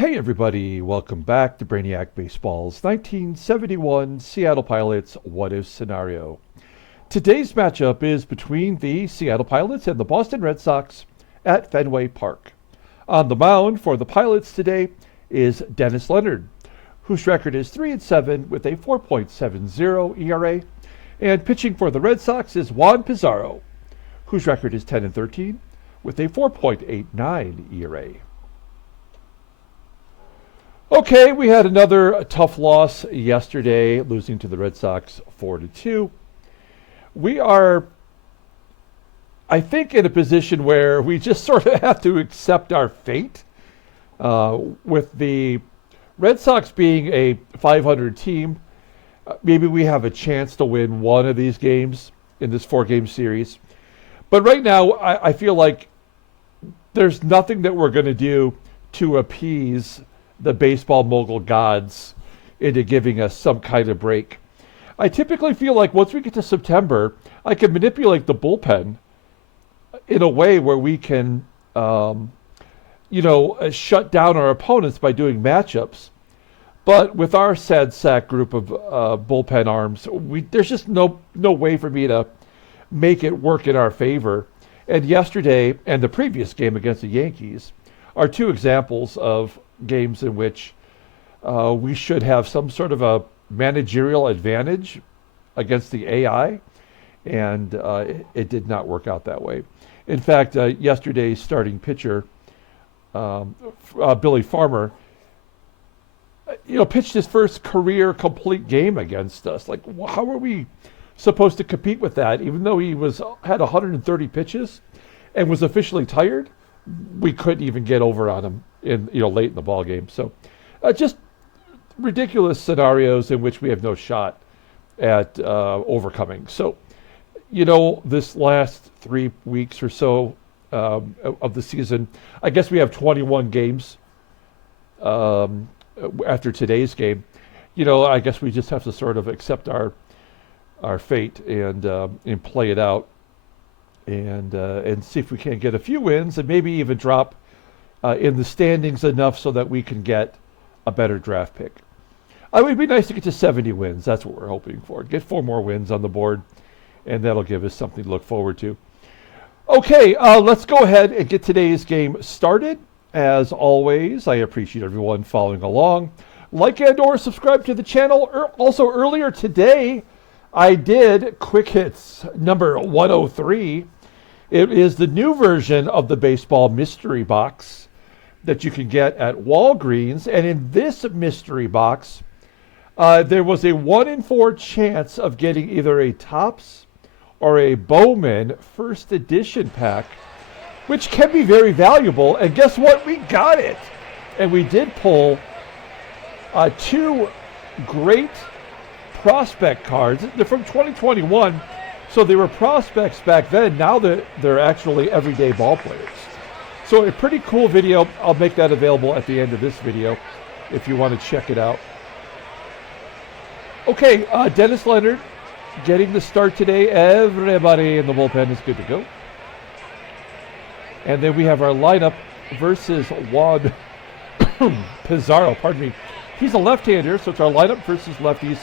Hey everybody, welcome back to Brainiac Baseball's 1971 Seattle Pilots what-if scenario. Today's matchup is between the Seattle Pilots and the Boston Red Sox at Fenway Park. On the mound for the Pilots today is Dennis Leonard, whose record is 3-7 with a 4.70 ERA, and pitching for the Red Sox is Juan Pizarro, whose record is 10-13 with a 4.89 ERA. Okay, we had another tough loss yesterday, losing to the Red Sox 4-2. We are, I think, in a position where we just sort of have to accept our fate. With the Red Sox being a 500 team, maybe we have a chance to win one of these games in this 4-game series. But right now, I feel like there's nothing that we're going to do to appease the baseball mogul gods into giving us some kind of break. I typically feel like once we get to September, I can manipulate the bullpen in a way where we can, shut down our opponents by doing matchups. But with our sad sack group of bullpen arms, there's just no way for me to make it work in our favor. And yesterday and the previous game against the Yankees are two examples of games in which we should have some sort of a managerial advantage against the AI, and it did not work out that way. In fact, yesterday's starting pitcher, Billy Farmer, pitched his first career complete game against us. Like, how are we supposed to compete with that? Even though he had 130 pitches and was officially tired, we couldn't even get over on him late in the ball game. So just ridiculous scenarios in which we have no shot at overcoming. So, this last 3 weeks or so of the season, I guess we have 21 games after today's game. I guess we just have to sort of accept our fate and play it out and see if we can get a few wins and maybe even drop in the standings enough so that we can get a better draft pick. It would be nice to get to 70 wins. That's what we're hoping for. Get 4 more wins on the board, and that'll give us something to look forward to. Okay, let's go ahead and get today's game started. As always, I appreciate everyone following along. Like and or subscribe to the channel. Also, earlier today, I did Quick Hits number 103. It is the new version of the baseball mystery box that you can get at Walgreens. And in this mystery box, there was a 1 in 4 chance of getting either a Topps or a Bowman first edition pack, which can be very valuable. And guess what? We got it. And we did pull 2 great prospect cards. They're from 2021. So they were prospects back then. Now they're actually everyday ball players. So a pretty cool video. I'll make that available at the end of this video if you want to check it out. Okay, Dennis Leonard getting the start today. Everybody in the bullpen is good to go. And then we have our lineup versus Juan Pizarro. Pardon me. He's a left-hander, so it's our lineup versus lefties.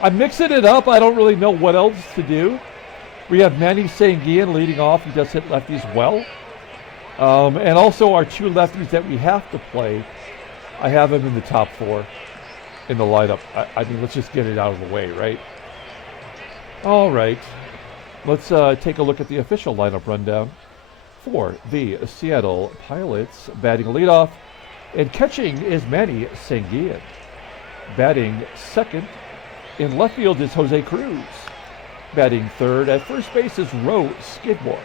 I'm mixing it up. I don't really know what else to do. We have Manny leading off. He does hit lefties well. And also our 2 lefties that we have to play, I have them in the top 4 in the lineup. I mean, let's just get it out of the way, right? All right. Let's take a look at the official lineup rundown for the Seattle Pilots. Batting leadoff and catching is Manny. Batting second in left field is Jose Cruz. Batting third at first base is Skidmore.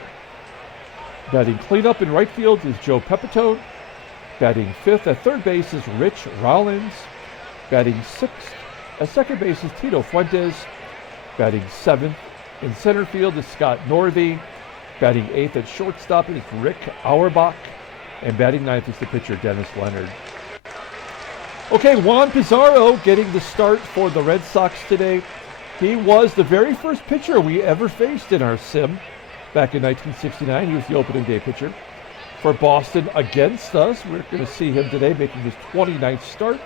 Batting cleanup in right field is Joe Pepitone. Batting fifth at third base is Rollins. Batting sixth at second base is Tito Fuentes. Batting seventh in center field is Scott Northey. Batting eighth at shortstop is AUERBACH. And batting ninth is the pitcher Dennis Leonard. Okay, Juan Pizarro getting the start for the Red Sox today. He was the very first pitcher we ever faced in our sim back in 1969. He was the opening day pitcher for Boston against us. We're going to see him today making his 29th start.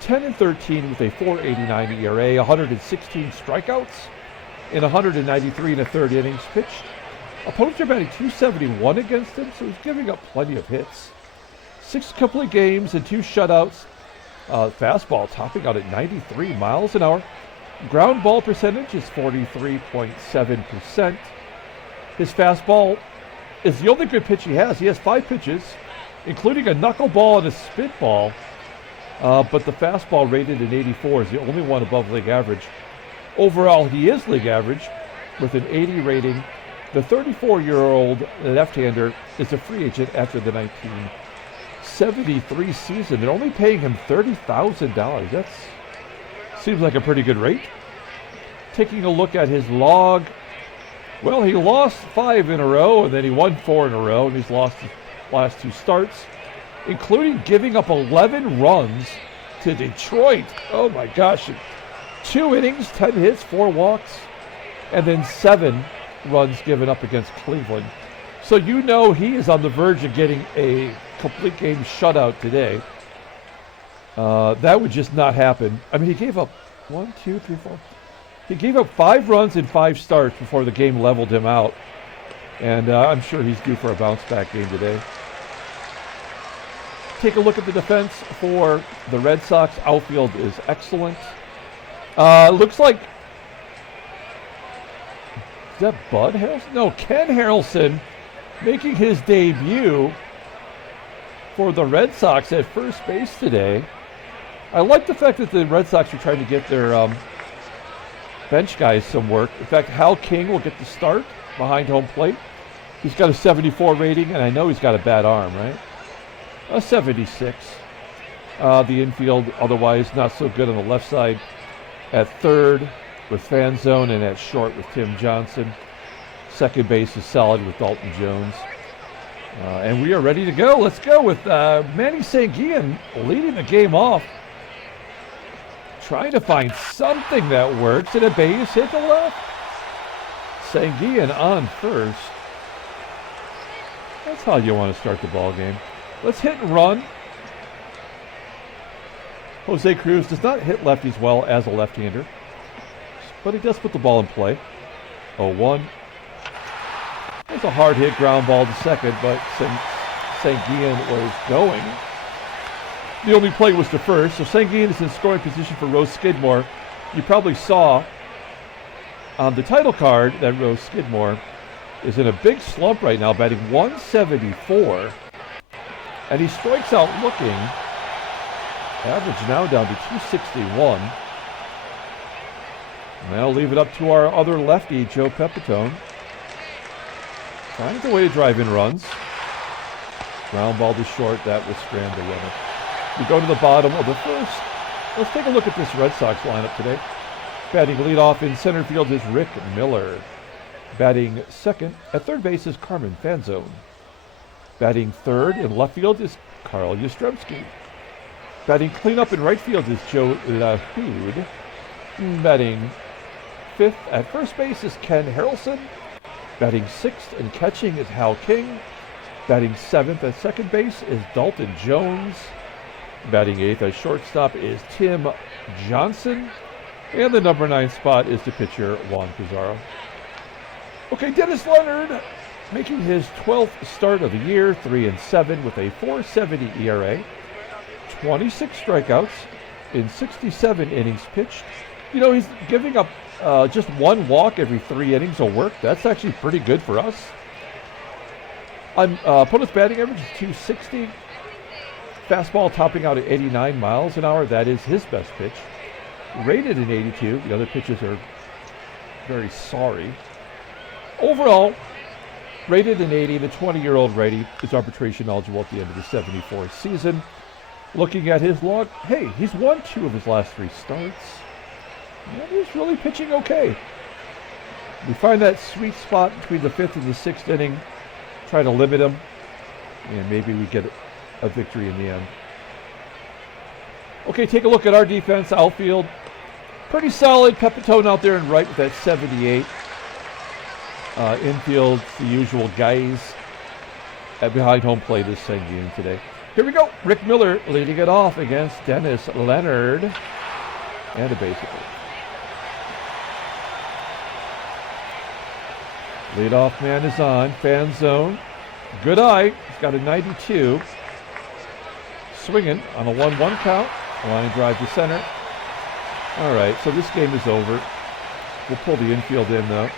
10-13 with a 4.89 ERA, 116 strikeouts in 193 and a third innings pitched. Opponents are batting .271 against him, so he's giving up plenty of hits. 6 complete games and 2 shutouts. Fastball topping out at 93 miles an hour. Ground ball percentage is 43.7%. His fastball is the only good pitch he has. He has 5 pitches, including a knuckleball and a spitball. But the fastball rated at 84 is the only one above league average. Overall, he is league average with an 80 rating. The 34-year-old left-hander is a free agent after the 1973 season. They're only paying him $30,000. That seems like a pretty good rate. Taking a look at his log, well, he lost 5 in a row, and then he won 4 in a row, and he's lost his last 2 starts, including giving up 11 runs to Detroit. Oh my gosh. 2 innings, 10 hits, 4 walks, and then 7 runs given up against Cleveland. So you know he is on the verge of getting a complete game shutout today. That would just not happen. I mean, he gave up 1, 2, 3, 4. He gave up 5 runs in 5 starts before the game leveled him out. And I'm sure he's due for a bounce-back game today. Take a look at the defense for the Red Sox. Outfield is excellent. Looks like, is that Bud Harrelson? No, Ken Harrelson making his debut for the Red Sox at first base today. I like the fact that the Red Sox are trying to get their bench guys some work. In fact, Hal King will get the start behind home plate. He's got a 74 rating, and I know he's got a bad arm, right? A 76. The infield otherwise not so good on the left side. At third with FANZONE, and at short with Tim Johnson. Second base is solid with Dalton Jones. And we are ready to go. Let's go with Manny Sanguillen leading the game off. Trying to find something that works, and a base hit to left. Sanguillen on first. That's how you want to start the ball game. Let's hit and run. Jose Cruz does not hit lefties well as a left-hander, but he does put the ball in play. 0-1. There's a hard hit ground ball to second, but Sanguillen was going. The only play was to first, so Sanguillen is in scoring position for Rose Skidmore. You probably saw on the title card that Rose Skidmore is in a big slump right now, batting 174, and he strikes out looking. Average now down to 261. And I'll leave it up to our other lefty, Joe Pepitone. Finds a way to drive in runs. Ground ball to short, that was strand the runner. We go to the bottom of the first. Let's take a look at this Red Sox lineup today. Batting leadoff in center field is Rick Miller. Batting second at third base is Carmen FANZONE. Batting third in left field is Carl YASTRZEMSKI. Batting cleanup in right field is Joe LaHouD. Batting fifth at first base is Ken Harrelson. Batting sixth and catching is Hal King. Batting seventh at second base is Dalton Jones. Batting eighth at shortstop is Tim Johnson. And the number 9 spot is the pitcher, Juan Pizarro. Okay, Dennis Leonard making his 12th start of the year, 3-7 with a 4.70 ERA. 26 strikeouts in 67 innings pitched. You know, he's giving up just 1 walk every 3 innings of work. That's actually pretty good for us. Opponent's batting average is 260. Fastball topping out at 89 miles an hour. That is his best pitch. Rated in 82. The other pitches are very sorry. Overall, rated in 80. The 20-year-old righty is arbitration eligible at the end of the 74 season. Looking at his log, hey, he's won 2 of his last 3 starts. And he's really pitching okay. We find that sweet spot between the 5th and the 6th inning. Try to limit him, and maybe we get a victory in the end. Okay, take a look at our defense, outfield. Pretty solid. Pepitone out there in right with that 78. Infield, the usual guys. behind home plate is Sanguillen today. Here we go. Rick Miller leading it off against Dennis Leonard. And a base hit. Leadoff man is on. Fan zone. Good eye. He's got a 92. Swinging on a 1-1 count. Line drive to center. All right, so this game is over. We'll pull the infield in though,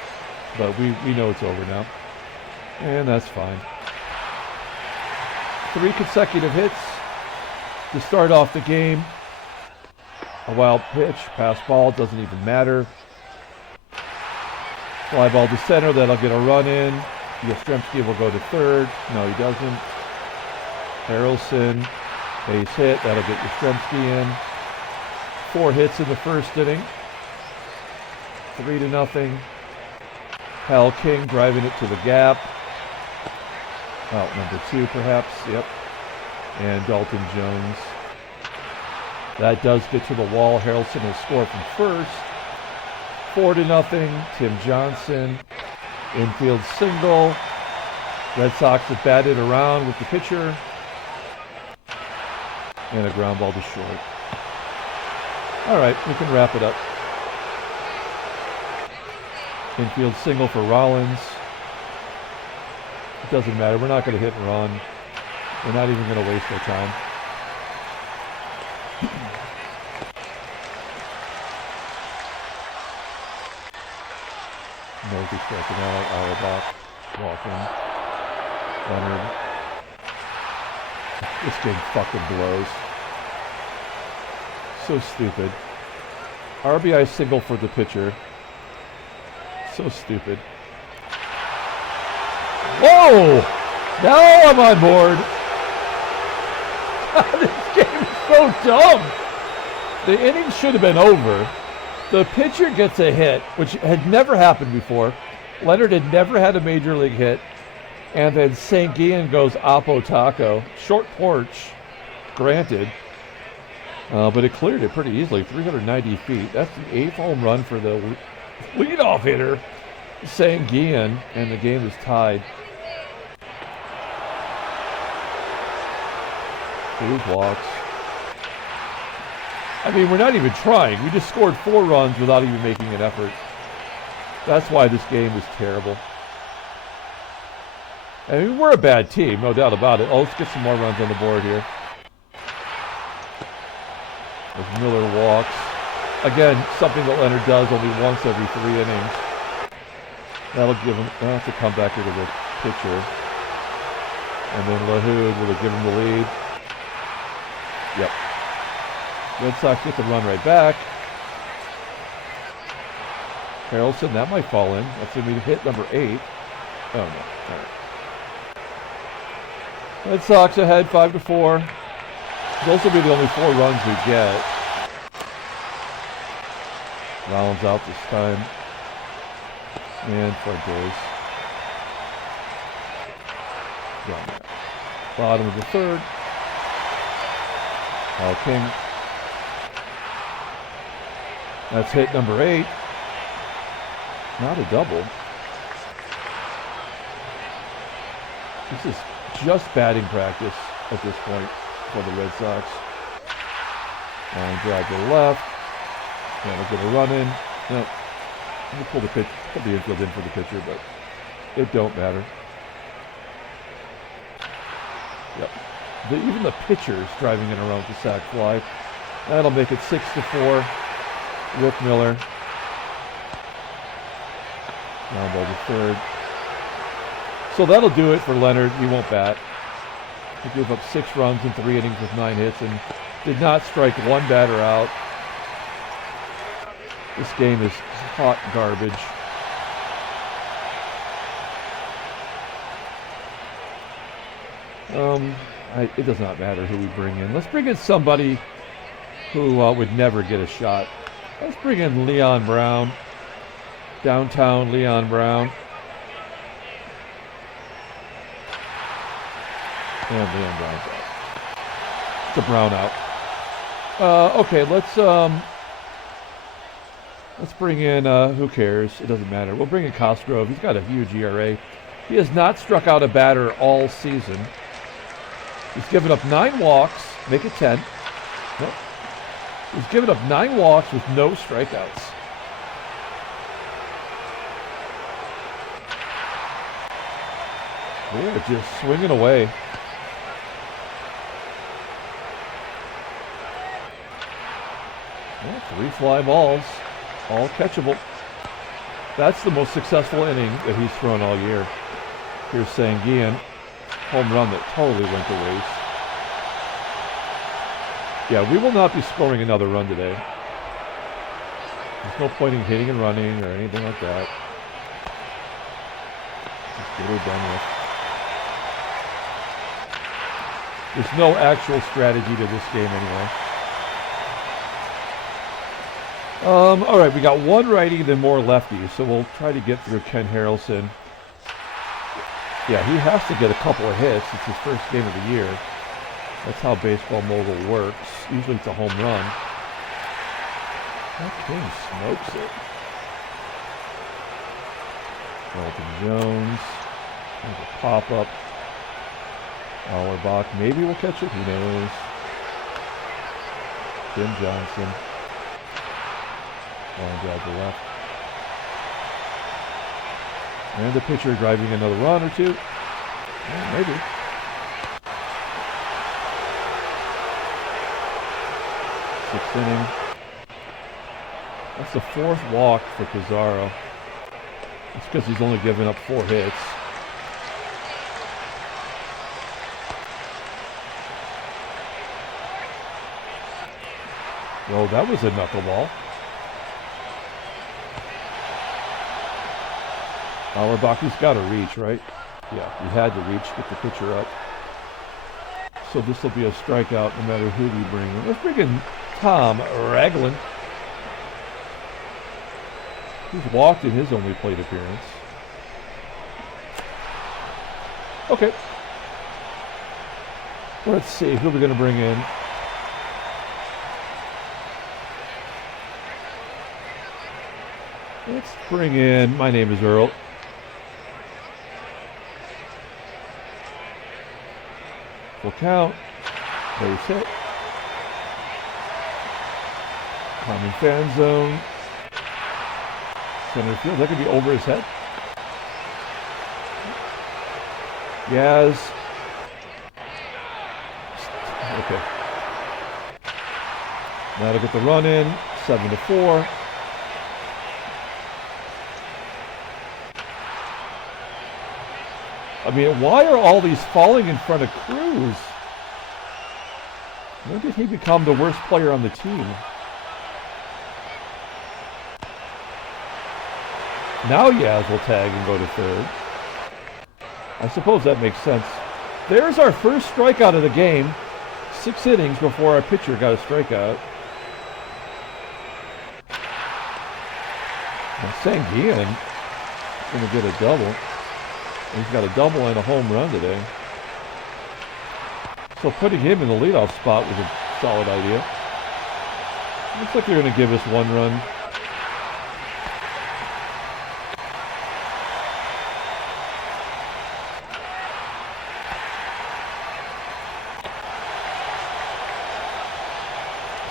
but we know it's over now. And that's fine. 3 consecutive hits to start off the game. A wild pitch, pass ball, doesn't even matter. Fly ball to center, that'll get a run in. YASTRZEMSKI will go to third. No, he doesn't. Harrelson, base hit, that'll get YASTRZEMSKI in. 4 hits in the first inning. 3-0. Hal King driving it to the gap. Out number 2 perhaps, yep. And Dalton Jones. That does get to the wall. Harrelson will score from first. 4-0. Tim Johnson. Infield single. Red Sox have batted around with the pitcher. And a ground ball to short. All right, we can wrap it up. Infield single for Rollins. It doesn't matter. We're not going to hit and run. We're not even going to waste our time. NORTHEY striking out. AUERBACH walking. Leonard. This game fucking blows. So stupid. RBI single for the pitcher. So stupid. Whoa! Now I'm on board. This game is so dumb. The inning should have been over. The pitcher gets a hit, which had never happened before. Leonard had never had a major league hit. And then Sanguillen goes Oppo Taco. Short porch, granted. But it cleared it pretty easily, 390 feet. That's the 8th home run for the leadoff hitter, Sanguillen, and the game is tied. These walks. I mean, we're not even trying. We just scored 4 runs without even making an effort. That's why this game is terrible. I mean, we're a bad team, no doubt about it. Oh, let's get some more runs on the board here. As Miller walks. Again, something that Leonard does only once every 3 innings. That'll give him, they'll have to come back here to the pitcher. And then LAHOUD will give him the lead. Yep. Red Sox get the run right back. Harrelson, that might fall in. That's going to be hit number 8. Oh, no. All right. Red Sox ahead 5-4. Those will be the only 4 runs we get. Rollins out this time. And Fuentes. Bottom of the 3rd. Hal King. That's hit number 8. Not a double. This is just batting practice at this point for the Red Sox. And drive to the left. And we'll get a run in. No. We'll pull the infield in for the pitcher, but it don't matter. Yep. Even the pitcher's driving in a run with the sac fly. That'll make it 6-4. Rick Miller. Ground ball to third. So that'll do it for Leonard. He won't bat. He gave up 6 runs in 3 innings with 9 hits and did not strike 1 batter out. This game is hot garbage. It does not matter who we bring in. Let's bring in somebody who would never get a shot. Let's bring in Leon Brown. Downtown Leon Brown. And Leon Brown's out. It's a Brown out. Okay, let's bring in, who cares? It doesn't matter. We'll bring in Cosgrove. He's got a huge ERA. He has not struck out a batter all season. He's given up 9 walks, make it 10. Nope. He's given up 9 walks with no strikeouts. They're just swinging away. Well, 3 fly balls, all catchable. That's the most successful inning that he's thrown all year. Here's SANGUILLEN, home run that totally went to waste. Yeah, we will not be scoring another run today. There's no point in hitting and running or anything like that. Just get her done with. There's no actual strategy to this game anyway. All right, we got 1 righty, then more lefties, so we'll try to get through Ken Harrelson. Yeah, he has to get a couple of hits. It's his first game of the year. That's how baseball mobile works. Usually it's a home run. That King smokes it. Dalton Jones. There's a pop-up. AUERBACH maybe will catch it. Who knows? Jim Johnson. Line drive to left. And the pitcher driving another run or 2. Yeah, maybe. Sixth inning. That's the 4th walk for Pizarro. It's because he's only given up 4 hits. Well, that was a knuckleball. AUERBACH's got to reach, right? Yeah, he had to reach, get the pitcher up. So this will be a strikeout no matter who we bring in. Let's bring in Tom Ragland. He's walked in his only plate appearance. Okay. Let's see, who are we going to bring in? Let's bring in, my name is Earl. Full count. Base hit. Carmen fan zone. Center field. That could be over his head. Yaz. Okay. That'll get the run in. 7-4. I mean, why are all these falling in front of CRUZ? When did he become the worst player on the team? Now Yaz will tag and go to 3rd. I suppose that makes sense. There's our first strikeout of the game. 6 innings before our pitcher got a strikeout. And SANGUILLEN is going to get a double. He's got a double and a home run today. So putting him in the leadoff spot was a solid idea. Looks like they're going to give us 1 run.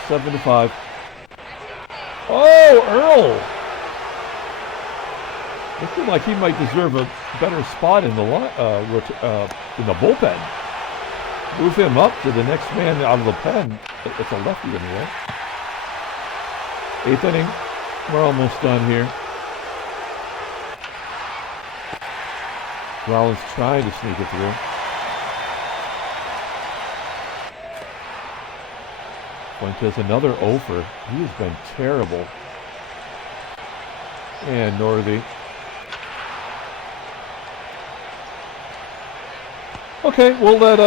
Seven to 5. Oh, Earl! Looking like he might deserve a better spot in the bullpen. Move him up to the next man out of the pen. It's a lefty anyway. 8th inning. We're almost done here. Rollins trying to sneak it through. Fuentes another offer. He has been terrible. And Northey. Okay, we'll let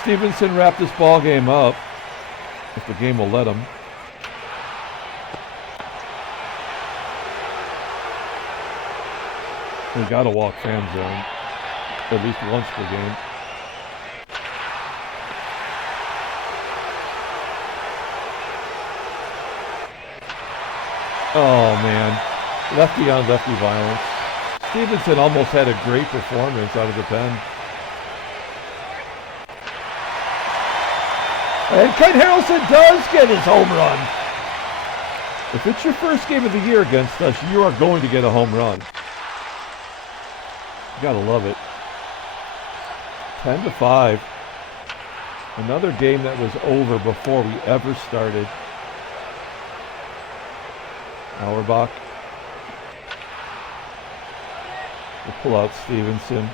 Stevenson wrap this ball game up, if the game will let him. We got to walk fan zone at least once per game. Oh man, lefty on lefty violence. Stevenson almost had a great performance out of the pen. And Ken Harrelson does get his home run. If it's your first game of the year against us, you are going to get a home run. You gotta love it. 10-5. Another game that was over before we ever started. Auerbach. We'll pull out Stevenson.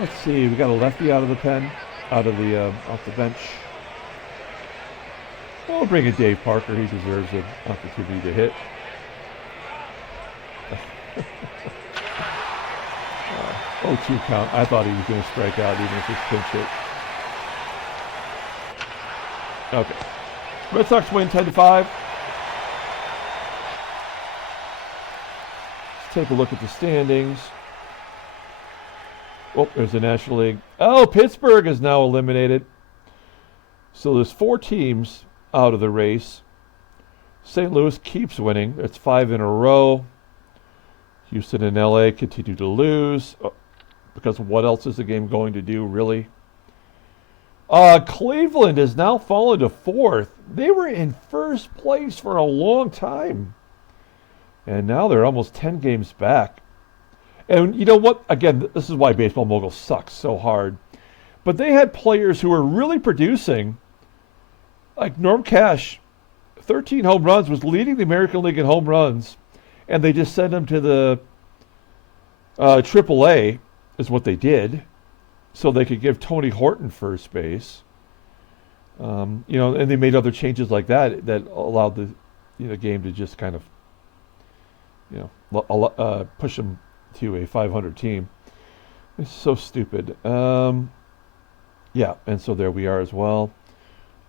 Let's see, we got a lefty out of the pen, off the bench. We'll bring in Dave Parker. He deserves an opportunity to hit. 0-2 count. I thought he was going to strike out even if it's pinch hit. Okay. Red Sox win 10-5. Let's take a look at the standings. Oh, there's the National League. Oh, Pittsburgh is now eliminated. So there's 4 teams out of the race. St. Louis keeps winning. It's 5 in a row. Houston and LA continue to lose. Because what else is the game going to do, really? Cleveland has now fallen to 4th. They were in first place for a long time. And now they're almost 10 games back. And you know what? Again, this is why Baseball Mogul sucks so hard. But they had players who were really producing. Like Norm Cash, 13 home runs, was leading the American League in home runs. And they just sent him to the AAA, is what they did. So they could give Tony Horton first base. You know, and they made other changes like that that allowed the game to just kind of, you know, push them to a 500 team. It's so stupid. Yeah, and so there we are as well.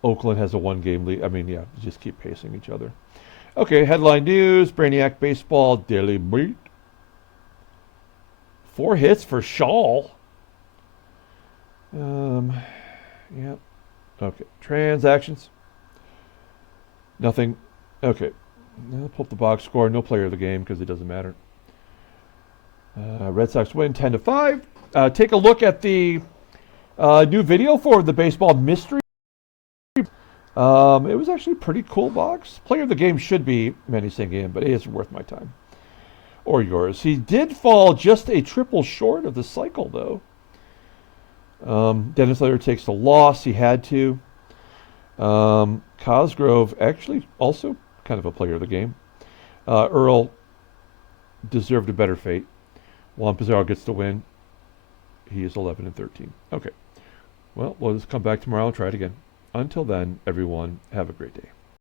Oakland has a 1-game lead. I mean, yeah, just keep pacing each other. Okay, headline news. Brainiac Baseball Daily Beat. 4 hits for Shaw. Yeah. Okay, transactions. Nothing. Okay. I'll pull up the box score. No player of the game because it doesn't matter. Red Sox win 10-5. Take a look at the new video for the baseball mystery. It was actually a pretty cool box. Player of the game should be Manny Sanguillen, but it isn't worth my time. Or yours. He did fall just a triple short of the cycle, though. Dennis Leonard takes the loss. He had to. Cosgrove, actually, also kind of a player of the game. Earl deserved a better fate. Juan Pizarro gets the win. He is 11-13. Okay. Well, we'll just come back tomorrow and try it again. Until then, everyone, have a great day.